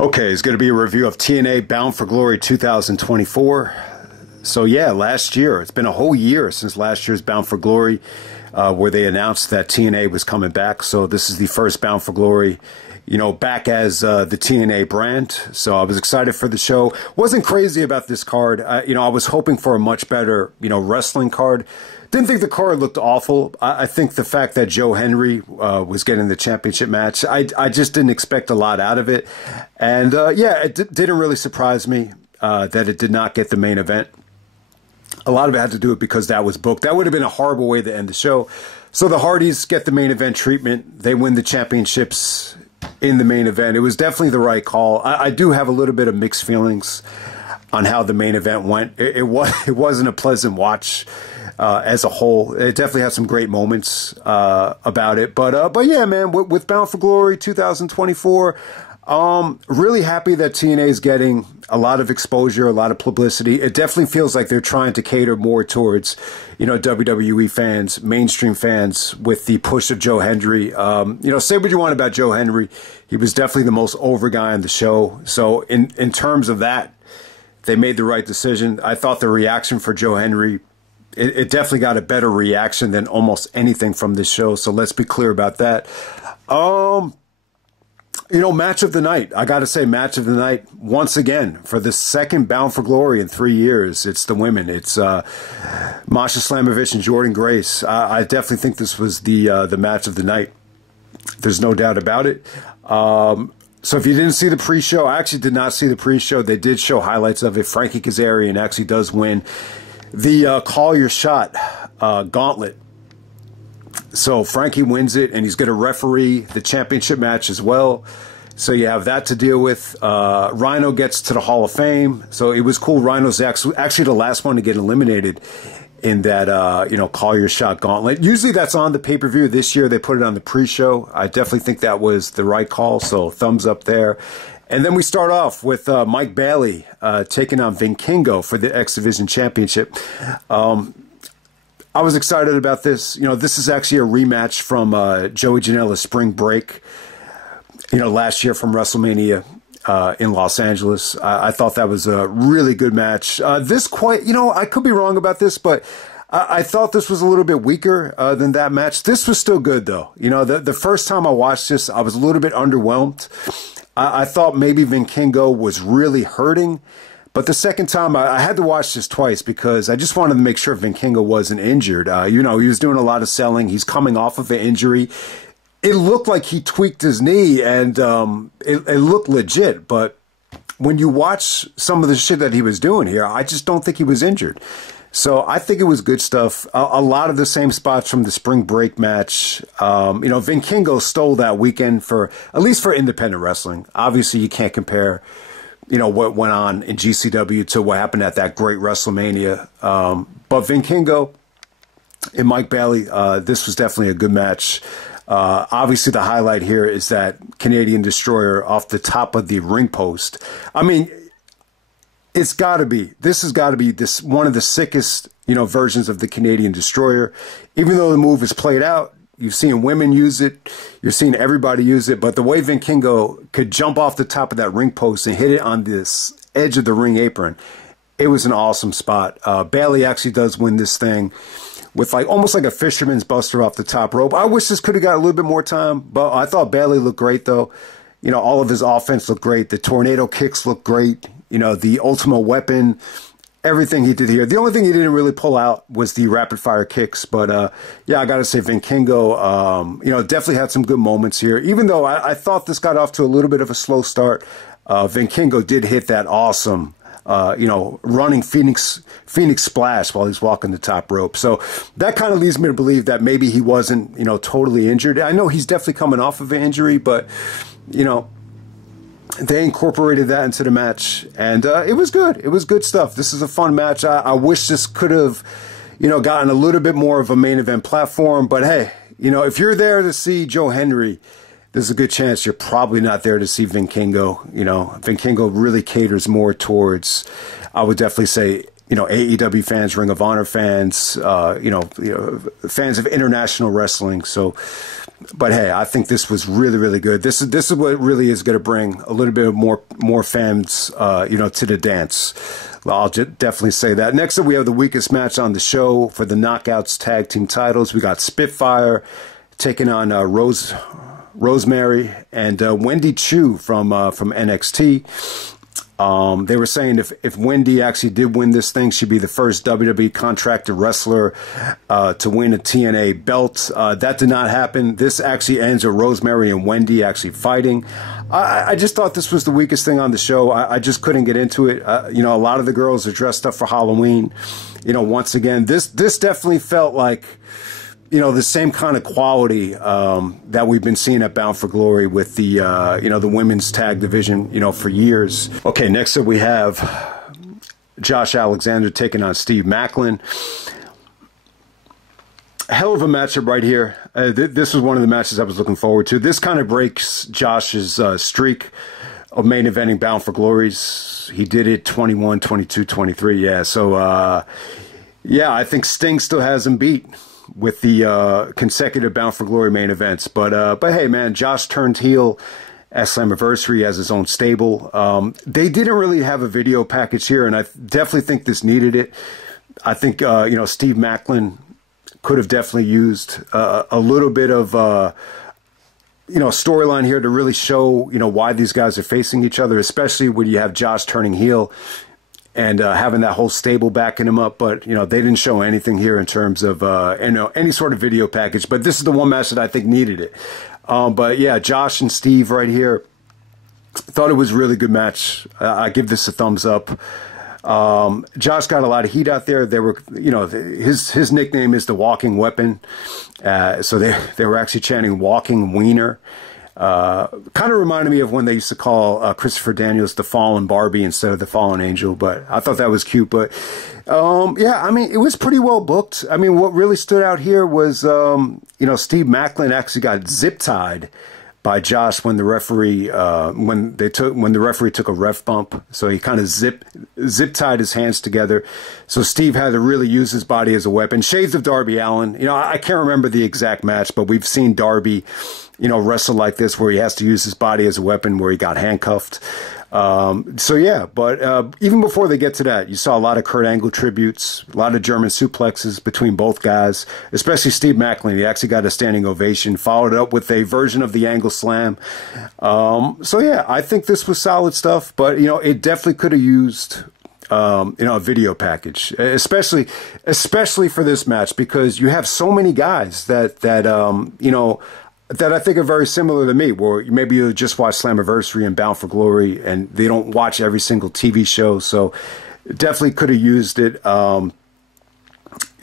Okay, it's going to be a review of TNA Bound for Glory 2024. So yeah, last year, it's been a whole year since last year's Bound for Glory, where they announced that TNA was coming back. So this is the first Bound for Glory, you know, back as the TNA brand. So I was excited for the show. Wasn't crazy about this card. You know, I was hoping for a much better, you know, wrestling card. Didn't think the card looked awful. I think the fact that Hendry was getting the championship match, I just didn't expect a lot out of it. And yeah, it didn't really surprise me that it did not get the main event. A lot of it had to do it because that was booked. That would have been a horrible way to end the show. So the Hardys get the main event treatment. They win the championships in the main event. It was definitely the right call. I do have a little bit of mixed feelings on how the main event went. It wasn't a pleasant watch. As a whole, it definitely had some great moments about it. But yeah, man, with Bound for Glory 2024, really happy that TNA is getting a lot of exposure, a lot of publicity. It definitely feels like they're trying to cater more towards, you know, WWE fans, mainstream fans, with the push of Hendry. You know, say what you want about Hendry, he was definitely the most over guy on the show. So in terms of that, they made the right decision. I thought the reaction for Hendry, it definitely got a better reaction than almost anything from this show. So let's be clear about that. You know, match of the night. I got to say, match of the night once again for the second Bound for Glory in 3 years. It's the women. It's Masha, Slamovich, and Jordynne Grace. I definitely think this was the match of the night. There's no doubt about it. So if you didn't see the pre-show, I actually did not see the pre-show. They did show highlights of it. Frankie Kazarian actually does win the Call Your Shot gauntlet. So Frankie wins it, and he's going to referee the championship match as well. So you have that to deal with. Rhino gets to the Hall of Fame. So it was cool. Rhino's actually the last one to get eliminated in that, you know, Call Your Shot gauntlet. Usually that's on the pay-per-view. This year they put it on the pre-show. I definitely think that was the right call, so thumbs up there. And then we start off with Mike Bailey taking on Vikingo for the X Division Championship. I was excited about this. You know, this is actually a rematch from Joey Janela's Spring Break, you know, last year from WrestleMania in Los Angeles. I thought that was a really good match. You know, I could be wrong about this, but I thought this was a little bit weaker than that match. This was still good, though. You know, the first time I watched this, I was a little bit underwhelmed. I thought maybe Vikingo was really hurting. But the second time, I had to watch this twice because I just wanted to make sure Vikingo wasn't injured. You know, he was doing a lot of selling. He's coming off of an injury. It looked like he tweaked his knee, and it looked legit. But when you watch some of the shit that he was doing here, I just don't think he was injured. So I think it was good stuff. A lot of the same spots from the Spring Break match. You know, Vikingo stole that weekend at least for independent wrestling. Obviously, you can't compare, you know, what went on in GCW to what happened at that great WrestleMania. But Vikingo and Mike Bailey, this was definitely a good match. Obviously, the highlight here is that Canadian Destroyer off the top of the ring post. I mean, this has got to be one of the sickest, you know, versions of the Canadian Destroyer. Even though the move is played out, you've seen women use it, you're seeing everybody use it, but the way Vikingo could jump off the top of that ring post and hit it on this edge of the ring apron, it was an awesome spot. Bailey actually does win this thing with almost like a fisherman's buster off the top rope. I wish this could have got a little bit more time, but I thought Bailey looked great, though. You know, all of his offense looked great. The tornado kicks looked great. You know, the Ultimate Weapon, everything he did here. The only thing he didn't really pull out was the rapid fire kicks. But yeah, I got to say Vikingo, you know, definitely had some good moments here. Even though I thought this got off to a little bit of a slow start, Vikingo did hit that awesome, you know, running Phoenix splash while he's walking the top rope. So that kind of leads me to believe that maybe he wasn't, you know, totally injured. I know he's definitely coming off of an injury, but, you know, they incorporated that into the match, and it was good. It was good stuff. This is a fun match. I wish this could have, you know, gotten a little bit more of a main event platform. But hey, you know, if you're there to see Hendry, there's a good chance you're probably not there to see Vikingo. You know, Vikingo really caters more towards, I would definitely say, you know, AEW fans, Ring of Honor fans, you know, fans of international wrestling. So But hey, I think this was really, really good. This is what really is going to bring a little bit more fans, you know, to the dance. I'll definitely say that. Next up, we have the weakest match on the show for the Knockouts Tag Team titles. We got Spitfire taking on Rosemary and Wendy Choo from NXT. They were saying if Wendy actually did win this thing, she'd be the first WWE contracted wrestler to win a TNA belt. That did not happen. This actually ends with Rosemary and Wendy actually fighting. I just thought this was the weakest thing on the show. I just couldn't get into it. You know, a lot of the girls are dressed up for Halloween. You know, once again, this definitely felt like, you know, the same kind of quality that we've been seeing at Bound for Glory with the, you know, the women's tag division, you know, for years. Okay, next up we have Josh Alexander taking on Steve Maclin. Hell of a matchup right here. This was one of the matches I was looking forward to. This kind of breaks Josh's streak of main eventing Bound for Glories. He did it 21, 22, 23. Yeah, so, yeah, I think Sting still has him beat with the consecutive Bound for Glory main events. But hey, man, Josh turned heel at Slammiversary as his own stable. They didn't really have a video package here, and I definitely think this needed it. I think, you know, Steve Maclin could have definitely used a little bit of, you know, storyline here to really show, you know, why these guys are facing each other, especially when you have Josh turning heel and having that whole stable backing him up. But, you know, they didn't show anything here in terms of, you know, any sort of video package. But this is the one match that I think needed it. But, yeah, Josh and Steve right here, thought it was a really good match. I give this a thumbs up. Josh got a lot of heat out there. They were, you know, his nickname is the Walking Weapon. So they were actually chanting Walking Wiener. Kind of reminded me of when they used to call Christopher Daniels the Fallen Barbie instead of the Fallen Angel, but I thought that was cute. But yeah, I mean, it was pretty well booked. I mean, what really stood out here was, you know, Steve Maclin actually got zip tied by Josh when the referee when the referee took a ref bump. So he kind of zip tied his hands together. So Steve had to really use his body as a weapon. Shades of Darby Allin. You know, I can't remember the exact match, but we've seen Darby, you know, wrestle like this where he has to use his body as a weapon, where he got handcuffed. So yeah, but even before they get to that, you saw a lot of Kurt Angle tributes, a lot of German suplexes between both guys, especially Steve Maclin. He actually got a standing ovation, followed up with a version of the Angle Slam. So yeah, I think this was solid stuff, but, you know, it definitely could have used, you know, a video package, especially for this match, because you have so many guys that you know, that I think are very similar to me, where maybe you just watch Slammiversary and Bound for Glory, and they don't watch every single TV show. So definitely could have used it. You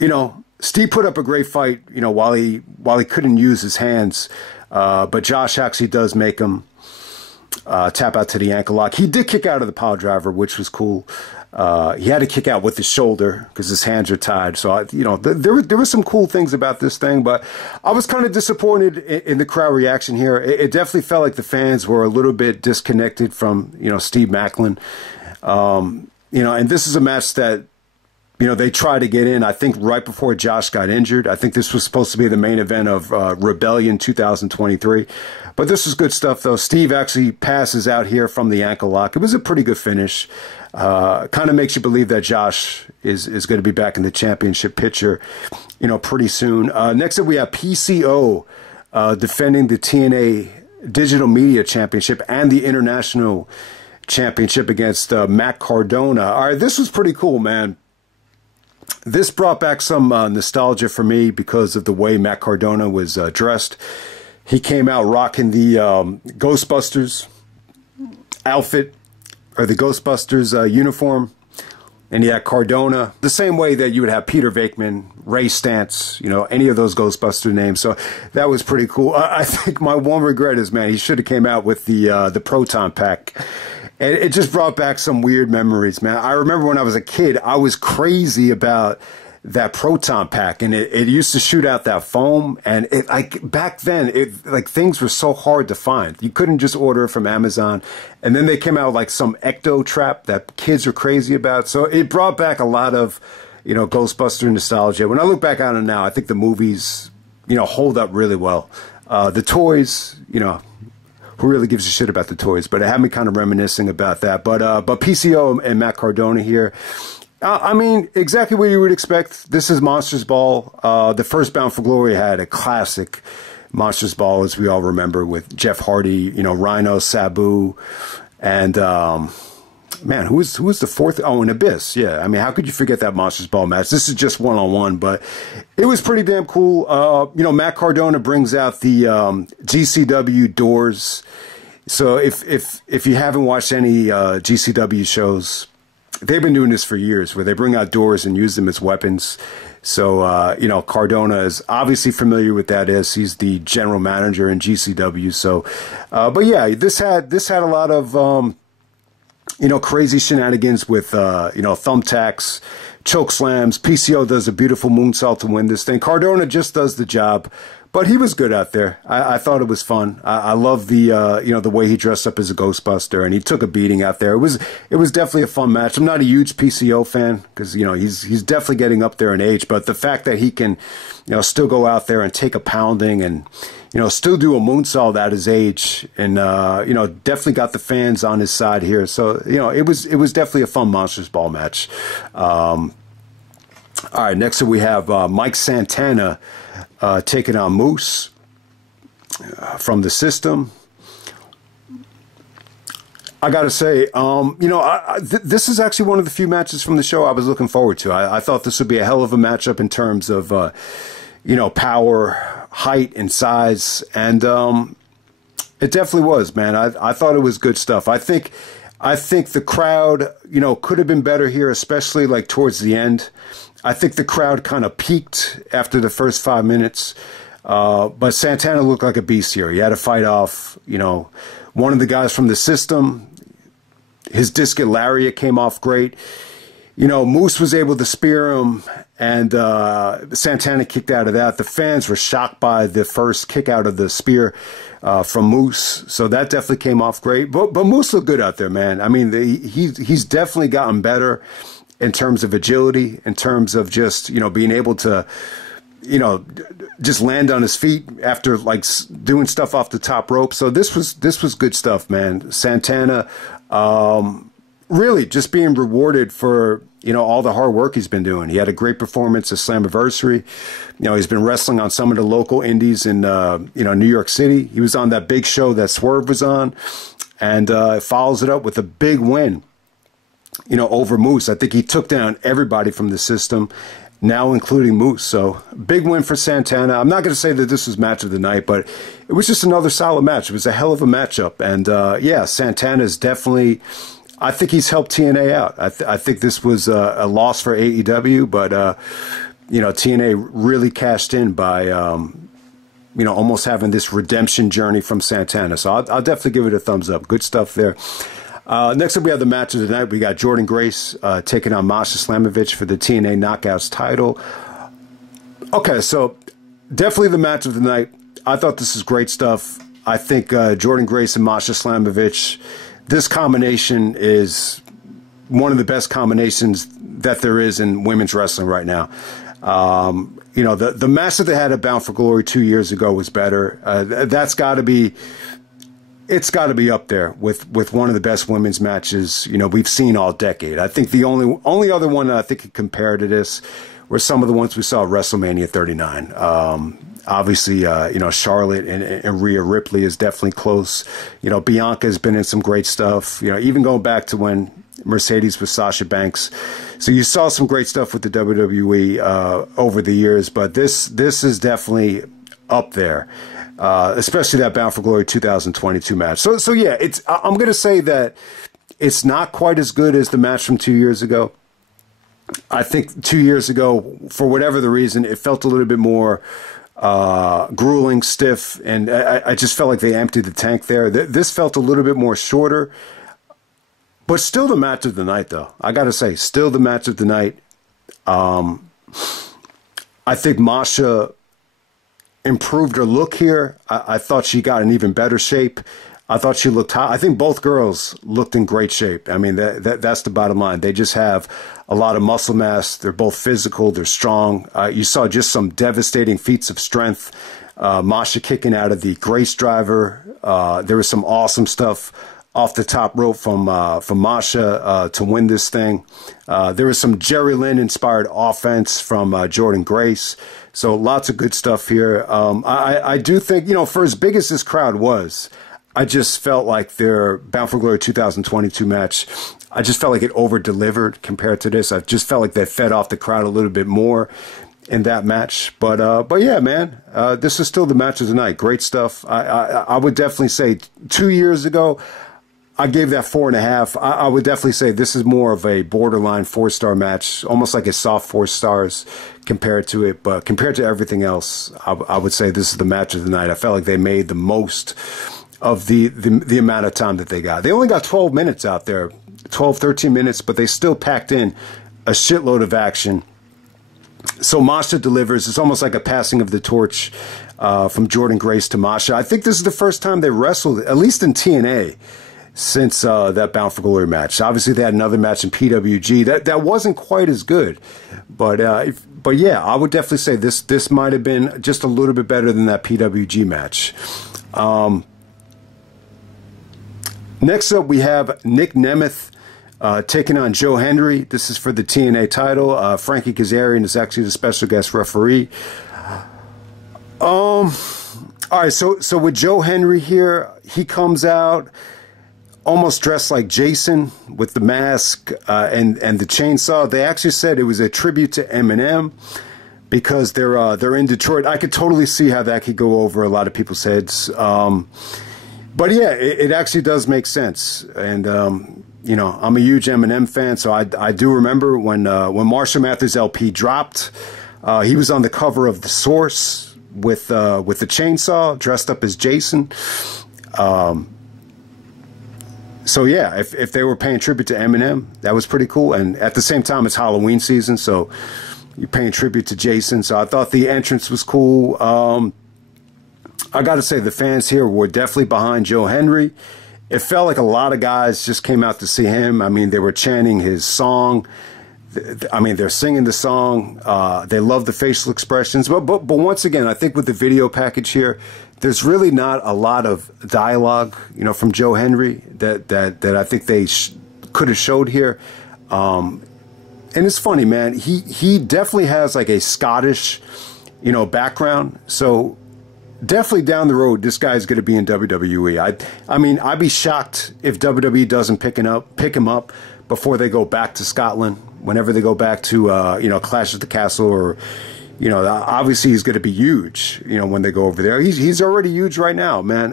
know, Steve put up a great fight, you know, while he couldn't use his hands. But Josh actually does make him tap out to the ankle lock. He did kick out of the pile driver, which was cool. He had to kick out with his shoulder because his hands are tied. So, you know, there were some cool things about this thing, but I was kind of disappointed in the crowd reaction here. It definitely felt like the fans were a little bit disconnected from, you know, Steve Maclin. You know, and this is a match that, you know, they tried to get in, I think, right before Josh got injured. I think this was supposed to be the main event of Rebellion 2023. But this was good stuff, though. Steve actually passes out here from the ankle lock. It was a pretty good finish. Kind of makes you believe that Josh is going to be back in the championship picture, you know, pretty soon. Next up, we have PCO defending the TNA Digital Media Championship and the International Championship against Matt Cardona. All right, this was pretty cool, man. This brought back some nostalgia for me because of the way Matt Cardona was dressed. He came out rocking the Ghostbusters outfit, or the Ghostbusters uniform, and he had Cardona, the same way that you would have Peter Venkman, Ray Stantz, you know, any of those Ghostbuster names. So that was pretty cool. I think my one regret is, man, he should have came out with the Proton Pack. And it just brought back some weird memories, man. I remember when I was a kid, I was crazy about that Proton Pack, and it used to shoot out that foam. And it, like, back then, like, things were so hard to find. You couldn't just order it from Amazon. And then they came out with, like, some ecto trap that kids are crazy about. So it brought back a lot of, you know, Ghostbuster nostalgia. When I look back on it now, I think the movies, you know, hold up really well. The toys, you know, who really gives a shit about the toys? But it had me kind of reminiscing about that. But PCO and Matt Cardona here. I mean, exactly what you would expect. This is Monsters Ball. The first Bound for Glory had a classic Monsters Ball, as we all remember, with Jeff Hardy, you know, Rhino, Sabu, and man, who was the fourth? Oh, and Abyss. Yeah, I mean, how could you forget that Monsters Ball match? This is just one-on-one, but it was pretty damn cool. You know, Matt Cardona brings out the GCW doors. So if you haven't watched any GCW shows, they've been doing this for years, where they bring out doors and use them as weapons. So, you know, Cardona is obviously familiar with that, as he's the general manager in GCW. So, but yeah, this had a lot of, you know, crazy shenanigans with, you know, thumbtacks, choke slams. PCO does a beautiful moonsault to win this thing. Cardona just does the job. But he was good out there. I thought it was fun. I love the you know, the way he dressed up as a Ghostbuster, and he took a beating out there. It was definitely a fun match. I'm not a huge PCO fan, because, you know, he's definitely getting up there in age. But the fact that he can, you know, still go out there and take a pounding and, you know, still do a moonsault at his age, and you know, definitely got the fans on his side here. So, you know, it was definitely a fun Monsters Ball match. All right, next up we have Mike Santana taking on Moose from the System. I got to say, you know, this is actually one of the few matches from the show I was looking forward to. I thought this would be a hell of a matchup in terms of, you know, power, height, and size. And it definitely was, man. I thought it was good stuff. I think the crowd, you know, could have been better here, especially like towards the end. I think the crowd kind of peaked after the first 5 minutes. But Santana looked like a beast here. He had to fight off, you know, one of the guys from the System. His discus lariat came off great. You know, Moose was able to spear him, and Santana kicked out of that. The fans were shocked by the first kick out of the spear from Moose, so that definitely came off great. But Moose looked good out there, man. I mean, he's definitely gotten better in terms of agility, in terms of just, you know, being able to, you know, just land on his feet after like doing stuff off the top rope. So this was good stuff, man. Santana, really just being rewarded for, you know, all the hard work he's been doing. He had a great performance at Slammiversary. You know, he's been wrestling on some of the local indies in, you know, New York City. He was on that big show that Swerve was on, and follows it up with a big win, you know, over Moose. I think he took down everybody from the System, now including Moose. So big win for Santana. I'm not going to say that this was match of the night, but it was just another solid match. It was a hell of a matchup. And yeah, Santana is definitely, I think he's helped TNA out. I think this was a loss for AEW, but you know, TNA really cashed in by you know, almost having this redemption journey from Santana. So I'll definitely give it a thumbs up. Good stuff there. Next up, we have the match of the night. We got Jordynne Grace taking on Masha Slamovich for the TNA Knockouts title. Okay, so definitely the match of the night. I thought this is great stuff. I think Jordynne Grace and Masha Slamovich, this combination is one of the best combinations that there is in women's wrestling right now. You know, the match that they had at Bound for Glory 2 years ago was better. That's got to be... It's got to be up there with one of the best women's matches, you know, we've seen all decade. I think the only other one that I think could compare to this were some of the ones we saw at WrestleMania 39. Obviously, you know, Charlotte and Rhea Ripley is definitely close. You know, Bianca has been in some great stuff. You know, even going back to when Mercedes was Sasha Banks. So you saw some great stuff with the WWE over the years, but this is definitely up there. Especially that Bound for Glory 2022 match. So yeah, I'm going to say that it's not quite as good as the match from 2 years ago. I think 2 years ago, for whatever the reason, it felt a little bit more grueling, stiff, and I just felt like they emptied the tank there. This felt a little bit more shorter, but still the match of the night, though. I got to say, still the match of the night. I think Masha improved her look here. I thought she got in even better shape. I thought she looked hot. I think both girls looked in great shape. I mean, that's the bottom line. They just have a lot of muscle mass. They're both physical. They're strong. You saw just some devastating feats of strength. Masha kicking out of the Grace Driver. There was some awesome stuff off the top rope from Masha to win this thing. There was some Jerry Lynn inspired offense from Jordynne Grace. So lots of good stuff here. I do think, you know, for as big as this crowd was, I just felt like their Bound for Glory 2022 match, I just felt like it over-delivered compared to this. I just felt like they fed off the crowd a little bit more in that match. But yeah, man, this is still the match of the night. Great stuff. I would definitely say 2 years ago, I gave that 4.5. I would definitely say this is more of a borderline 4-star match, almost like a soft 4 stars compared to it. But compared to everything else, I would say this is the match of the night. I felt like they made the most of the amount of time that they got. They only got 12 minutes out there, 12, 13 minutes, but they still packed in a shitload of action. So Masha delivers. It's almost like a passing of the torch from Jordynne Grace to Masha. I think this is the first time they wrestled, at least in TNA, since that Bound for Glory match. Obviously, they had another match in PWG. That wasn't quite as good. But yeah, I would definitely say this might have been just a little bit better than that PWG match. Next up, we have Nick Nemmeth taking on Joe Hendry. This is for the TNA title. Frankie Kazarian is actually the special guest referee. All right, so with Joe Hendry here, he comes out almost dressed like Jason with the mask and the chainsaw. They actually said it was a tribute to Eminem because they're in Detroit. I could totally see how that could go over a lot of people's heads. But yeah, it actually does make sense. And, you know, I'm a huge Eminem fan, so I do remember when Marshall Mathers LP dropped, he was on the cover of The Source with the chainsaw, dressed up as Jason. So yeah, if they were paying tribute to Eminem, that was pretty cool. And at the same time, it's Halloween season, so you're paying tribute to Jason. So I thought the entrance was cool. I got to say, the fans here were definitely behind Joe Hendry. It felt like a lot of guys just came out to see him. I mean, they were chanting his song. I mean, they're singing the song. They love the facial expressions. But once again, I think with the video package here, there's really not a lot of dialogue, you know, from Joe Hendry that I think they could have showed here. And it's funny, man. He definitely has like a Scottish, you know, background. So definitely down the road, this guy's going to be in WWE. I mean, I'd be shocked if WWE doesn't pick him up before they go back to Scotland. Whenever they go back to, you know, Clash at the Castle, or, you know, obviously he's going to be huge, you know, when they go over there. He's already huge right now, man.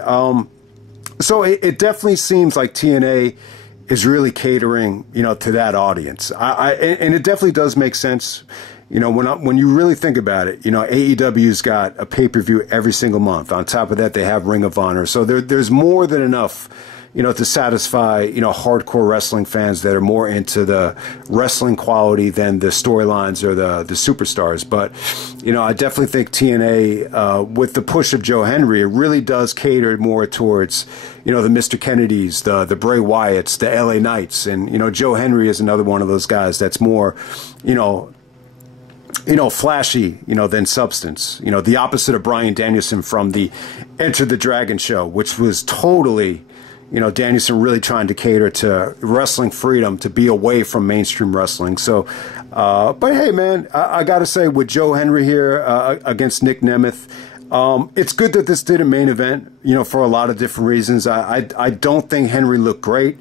So it definitely seems like TNA is really catering, you know, to that audience. And it definitely does make sense. You know, when you really think about it, you know, AEW's got a pay-per-view every single month. On top of that, they have Ring of Honor. So there's more than enough, you know, to satisfy, you know, hardcore wrestling fans that are more into the wrestling quality than the storylines or the superstars. But, you know, I definitely think TNA, with the push of Joe Hendry, it really does cater more towards, you know, the Mr. Kennedys, the Bray Wyatts, the LA Knights. And, you know, Joe Hendry is another one of those guys that's more, you know, flashy, you know, than substance. You know, the opposite of Bryan Danielson from the Enter the Dragon show, which was totally, you know, Danielson really trying to cater to wrestling freedom, to be away from mainstream wrestling. So, but hey, man, I got to say, with Joe Hendry here against Nick Nemmeth, it's good that this did a main event, you know, for a lot of different reasons. I don't think Hendry looked great.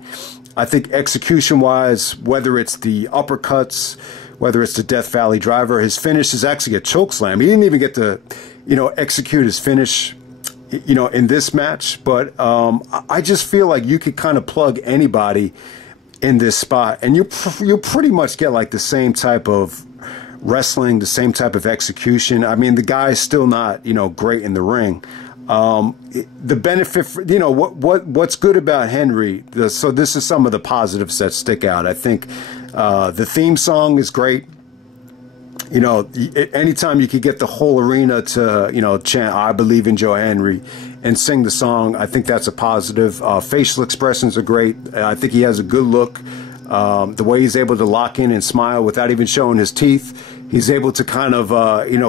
I think execution-wise, whether it's the uppercuts, whether it's the Death Valley Driver, his finish is actually a choke slam. He didn't even get to, you know, execute his finish, you know, in this match. But I just feel like you could kind of plug anybody in this spot, and you'll pretty much get like the same type of wrestling, the same type of execution. I mean, the guy's still not, you know, great in the ring. The benefit, for, you know, what's good about Hendry. So this is some of the positives that stick out. I think the theme song is great. You know, anytime you could get the whole arena to, you know, chant "I believe in Joe Hendry" and sing the song, I think that's a positive. Facial expressions are great. I think he has a good look. The way he's able to lock in and smile without even showing his teeth. He's able to kind of,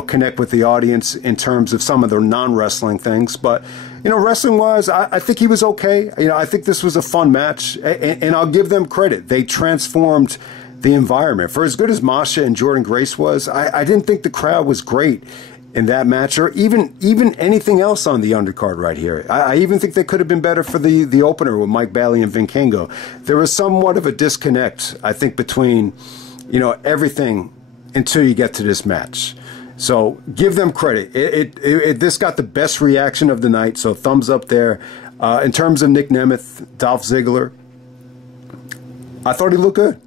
connect with the audience in terms of some of the non-wrestling things. But, wrestling-wise, I think he was okay. I think this was a fun match, and I'll give them credit. They transformed the environment. For as good as Masha and Jordynne Grace was, I didn't think the crowd was great in that match, or even anything else on the undercard right here. I even think they could have been better for the opener with Mike Bailey and Vikingo. There was somewhat of a disconnect, I think, between, everything until you get to this match. So give them credit. This got the best reaction of the night, so thumbs up there. In terms of Nick Nemmeth, Dolph Ziggler, I thought he looked good.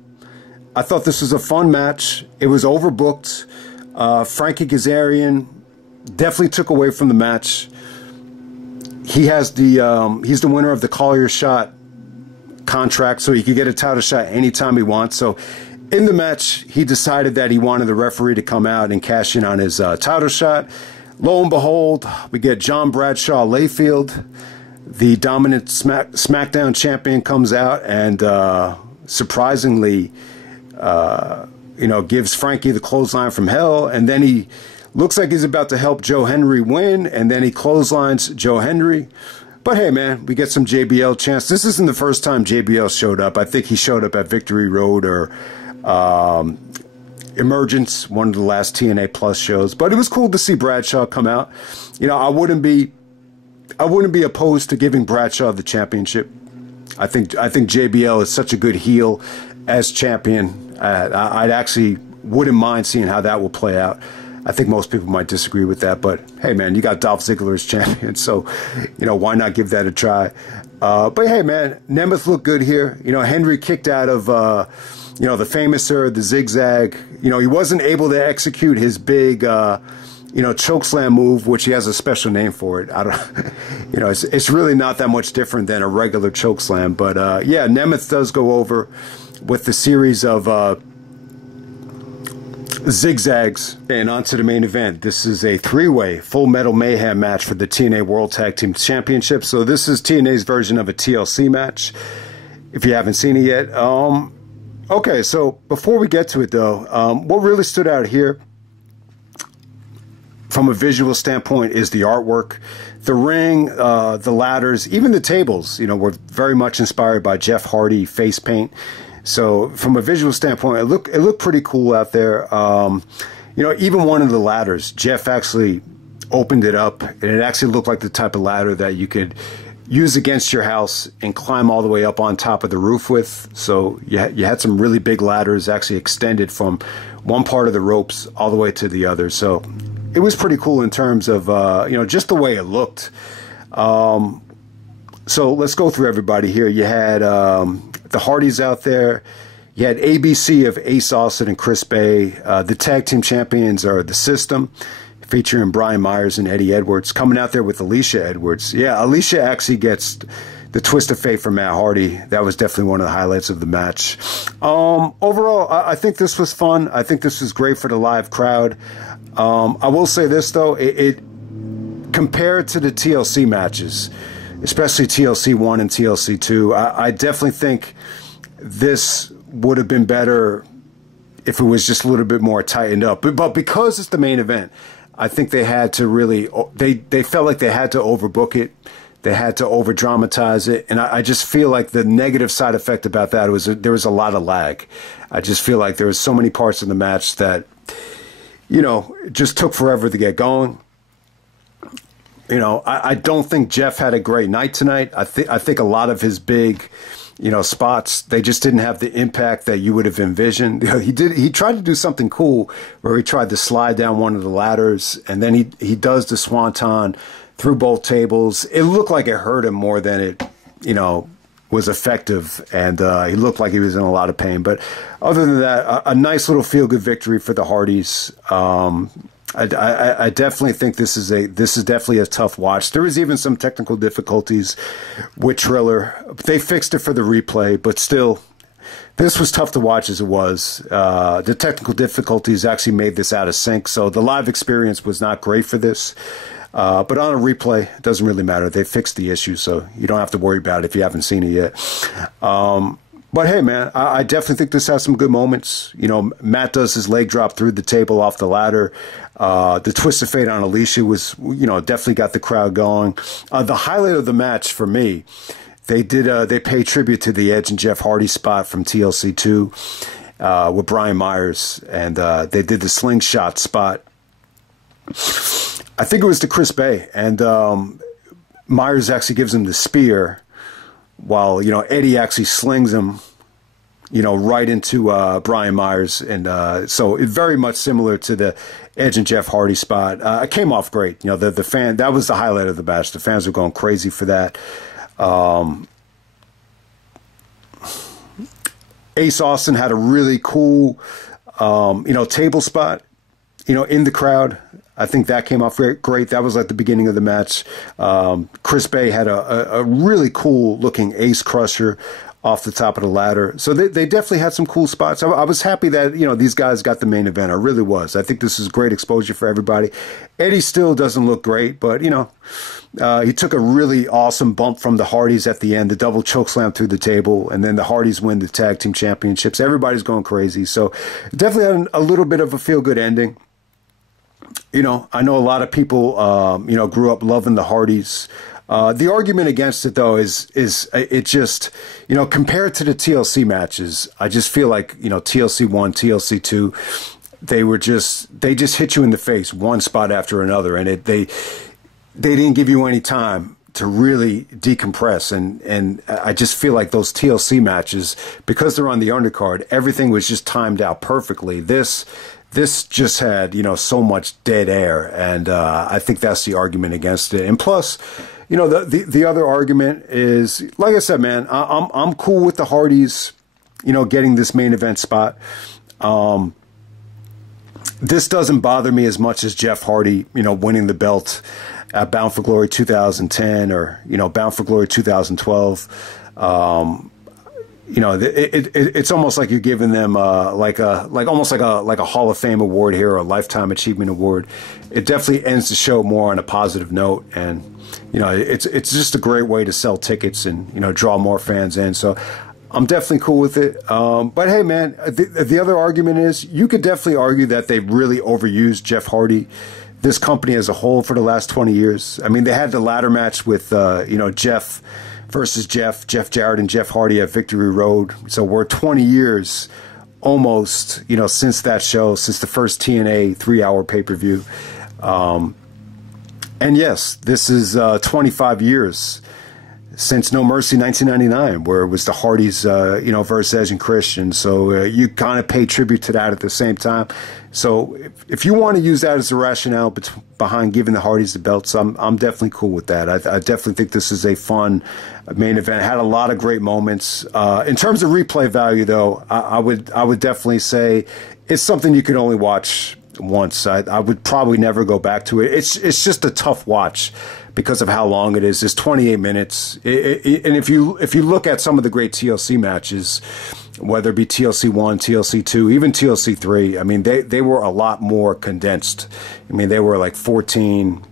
I thought this was a fun match. It was overbooked. Frankie Kazarian definitely took away from the match. He has he's the winner of the Call Your Shot contract, so he could get a title shot anytime he wants. So in the match, he decided that he wanted the referee to come out and cash in on his title shot. Lo and behold, we get John Bradshaw Layfield, the dominant SmackDown champion, comes out and surprisingly, gives Frankie the clothesline from hell, and then he looks like he's about to help Joe Hendry win, and then he clotheslines Joe Hendry. But hey, man, we get some JBL chance. This isn't the first time JBL showed up. I think he showed up at Victory Road or Emergence, one of the last TNA Plus shows. But it was cool to see Bradshaw come out. I wouldn't be opposed to giving Bradshaw the championship. I think JBL is such a good heel as champion. I'd actually wouldn't mind seeing how that will play out. I think most people might disagree with that, but hey, man, you got Dolph Ziggler as champion, so why not give that a try? But hey, man, Nemmeth looked good here. Hendry kicked out of the famouser, the zigzag. He wasn't able to execute his big chokeslam move, which he has a special name for it. I don't, it's really not that much different than a regular chokeslam. But yeah, Nemmeth does go over with the series of zigzags. And on to the main event. This is a three-way Full Metal Mayhem match for the TNA World Tag Team Championship. So this is TNA's version of a TLC match, if you haven't seen it yet. Okay, so before we get to it, though, what really stood out here from a visual standpoint is the artwork. The ring, the ladders, even the tables, were very much inspired by Jeff Hardy face paint. So from a visual standpoint, it looked pretty cool out there. Even one of the ladders, Jeff actually opened it up, and it actually looked like the type of ladder that you could use against your house and climb all the way up on top of the roof with. So you had some really big ladders actually extended from one part of the ropes all the way to the other. So it was pretty cool in terms of, just the way it looked. So let's go through everybody here. You had the Hardys out there. You had ABC of Ace Austin and Chris Bay. The tag team champions are The System, featuring Brian Myers and Eddie Edwards, coming out there with Alicia Edwards. Yeah, Alicia actually gets the twist of fate from Matt Hardy. That was definitely one of the highlights of the match. Overall, I think this was fun. I think this was great for the live crowd. I will say this, though, it compared to the TLC matches, especially TLC 1 and TLC 2, I definitely think this would have been better if it was just a little bit more tightened up. But because it's the main event, I think they had to really, they felt like they had to overbook it. They had to over-dramatize it. And I just feel like the negative side effect about that was there was a lot of lag. I just feel like there was so many parts of the match that, it just took forever to get going. I don't think Jeff had a great night tonight. I think a lot of his big, spots, they just didn't have the impact that you would have envisioned. He tried to do something cool where he tried to slide down one of the ladders, and then he does the swanton through both tables. It looked like it hurt him more than it, was effective, and he looked like he was in a lot of pain. But other than that, a nice little feel-good victory for the Hardys. I definitely think this is definitely a tough watch. There was even some technical difficulties with Triller. They fixed it for the replay, but still, this was tough to watch as it was. The technical difficulties actually made this out of sync, so the live experience was not great for this. But on a replay, it doesn't really matter. They fixed the issue, so you don't have to worry about it if you haven't seen it yet. But hey, man, I definitely think this has some good moments. You know, Matt does his leg drop through the table off the ladder. The twist of fate on Alicia was, you know, definitely got the crowd going. The highlight of the match for me, they pay tribute to the Edge and Jeff Hardy spot from TLC 2 with Brian Myers, and they did the slingshot spot. I think it was to Chris Bay, and Myers actually gives him the spear, while, you know, Eddie actually slings him, you know, right into Brian Myers. And so it very much similar to the Edge and Jeff Hardy spot. It came off great. You know, the fan, that was the highlight of the match. The fans were going crazy for that. Ace Austin had a really cool, you know, table spot, you know, in the crowd. I think that came off great. That was like the beginning of the match. Chris Bay had a really cool looking ace crusher off the top of the ladder. So they definitely had some cool spots. I was happy that, you know, these guys got the main event. I really was. I think this is great exposure for everybody. Eddie still doesn't look great, but, you know, he took a really awesome bump from the Hardys at the end, the double chokeslam through the table, and then the Hardys win the tag team championships. Everybody's going crazy. So definitely had a little bit of a feel-good ending. You know, I know a lot of people, you know, grew up loving the Hardys. The argument against it, though, is it just, you know, compared to the TLC matches, I just feel like, you know, TLC 1, TLC 2, they just hit you in the face one spot after another, and they didn't give you any time to really decompress. And I just feel like those TLC matches, because they're on the undercard, everything was just timed out perfectly. This just had, you know, so much dead air, and I think that's the argument against it. And plus, you know, the other argument is, like I said, man, I'm cool with the Hardys, you know, getting this main event spot. This doesn't bother me as much as Jeff Hardy, you know, winning the belt at Bound for Glory 2010 or, you know, Bound for Glory 2012. You know, it's almost like you're giving them almost like a Hall of Fame award here, or a Lifetime Achievement Award. It definitely ends the show more on a positive note, and, you know, it's just a great way to sell tickets and, you know, draw more fans in. So I'm definitely cool with it. But hey, man, the other argument is, you could definitely argue that they've really overused Jeff Hardy, this company as a whole, for the last 20 years. I mean, they had the ladder match with you know, Jeff versus Jeff Jarrett and Jeff Hardy at Victory Road. So we're 20 years almost, you know, since that show, since the first TNA 3-hour pay-per-view. And yes, this is 25 years since No Mercy 1999, where it was the Hardys, you know, versus Edge and Christian. So you kind of pay tribute to that at the same time. So if you want to use that as the rationale behind giving the Hardys the belts, I'm definitely cool with that. I definitely think this is a fun main event. It had a lot of great moments. In terms of replay value, though, I would definitely say it's something you can only watch once. I would probably never go back to it. It's just a tough watch because of how long it is. It's 28 minutes. And if you look at some of the great TLC matches, whether it be TLC 1, TLC 2, even TLC 3, I mean, they were a lot more condensed. I mean, they were like 14,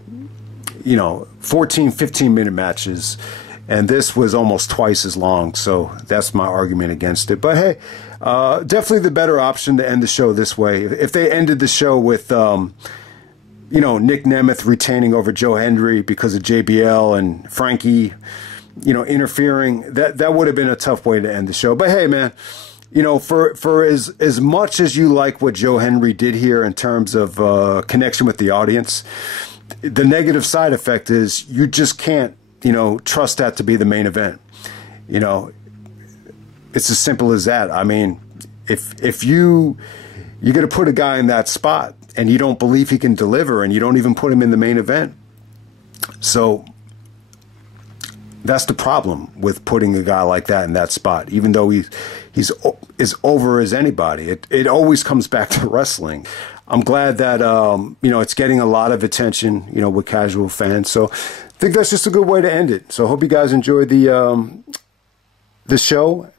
15-minute matches. And this was almost twice as long. So that's my argument against it. But hey, definitely the better option to end the show this way. If they ended the show with, you know, Nick Nemmeth retaining over Joe Hendry because of JBL and Frankie, you know, interfering, that would have been a tough way to end the show. But hey, man, you know, for as much as you like what Joe Hendry did here in terms of connection with the audience, the negative side effect is you just can't, you know, trust that to be the main event. You know, it's as simple as that. I mean, if you're going to put a guy in that spot and you don't believe he can deliver, and you don't even put him in the main event. So that's the problem with putting a guy like that in that spot. Even though he's as over as anybody, it always comes back to wrestling. I'm glad that, you know, it's getting a lot of attention, you know, with casual fans. So I think that's just a good way to end it. So I hope you guys enjoyed the show.